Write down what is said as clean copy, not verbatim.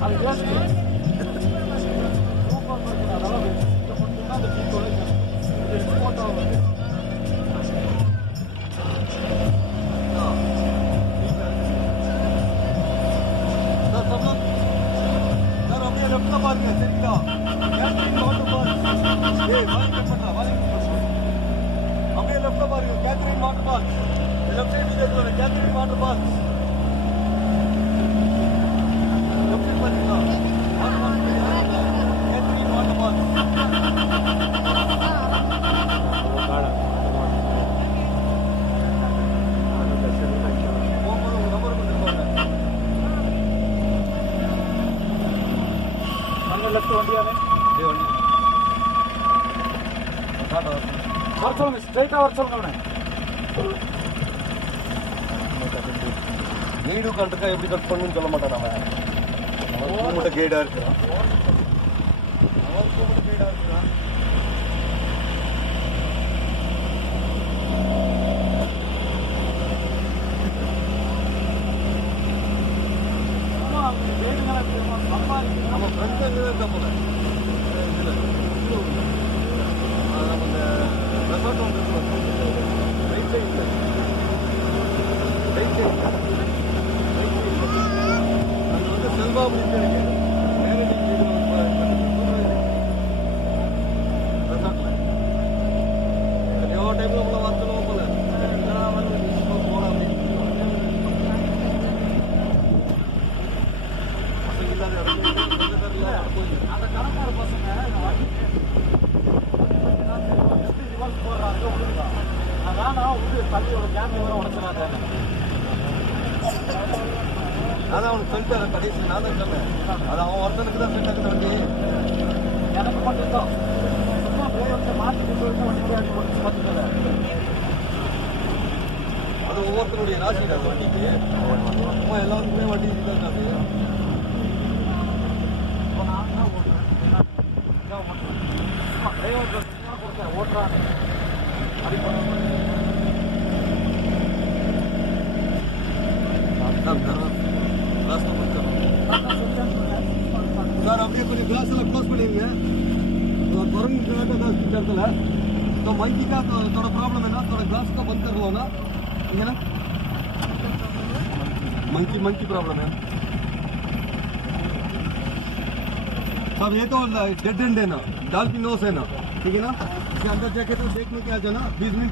அது waste super person அதெல்லாம் இந்த மட்டும் தான் அந்த டீ தொலைக்கும் போட்டோ வந்து சார் அப்படியே லெஃப்ட்ல பாருங்க சரிங்களா கேத்ரின் வாட்டர் பார்க் ஏய் வாலி கட் பண்ணா வாலி அப்படியே லெஃப்ட்ல பாருங்க Catherine water park left side வீடியோல Catherine water park left side பாருங்க water park Catherine water park left வண்டியானே ஏ வண்டி காட்ட வர சொல்லுங்க ஸ்ட்ரைட்டா வர சொல்லுங்க கைடு கண்டுக்கா எப்படி கட் பண்ணுன்னு சொல்ல மாட்டான் அவன் மட்டும் கைடா இருக்கிறான் அவருக்கு மட்டும் கைடா இருக்கிறான் நம்ம ஃப்ரெண்ட்ஸ் எங்கே போல இதில் நம்ம இந்த ரெசார்ட் ஒன்று ரைட் சைடில் அங்கே வந்து செல்வா அப்படின்னு இருக்கு ரெசார்ட்டில் எவ்வளோ டைமில் உங்களை வரணும் போல போகலாம் அப்படின்னு அந்த கணக்கார பசங்க போடுறாங்க வேணா வந்து தள்ளியோட கேமரா உடச்சிடாத அதான் அவனுக்கு சொல்லிட்டு கடைசி நான் தான் சொன்னேன் அது அவன் ஒருத்தனுக்கு தான் செட் ஆகுது வண்டி எனக்கு மட்டும்தான் சும்மா டிரைவர்கிட்ட மாற்றிட்டு சொல்லிட்டு வண்டி அடி போட்டு பார்த்துக்கல அது ஒவ்வொருத்தருடைய ராசி அது வண்டிக்கு சும்மா எல்லாருக்குமே வண்டி இதுதான் அது ஓட்டுறாங்க சார் அப்படியே கொஞ்சம் கிளாஸ் எல்லாம் க்ளோஸ் பண்ணிருங்க குரங்கு இடத்துல तो मंकी का थोड़ा प्रॉब्लम है ना थोड़ा ग्लास का बंद कर लो ना ठीक है ना मंकी प्रॉब्लम है सब ये तो डेड एंड है ना डॉल्फिन नोस है ना ठीक है ना इसके अंदर जाके तो देखने के आ जाना 20 मिनट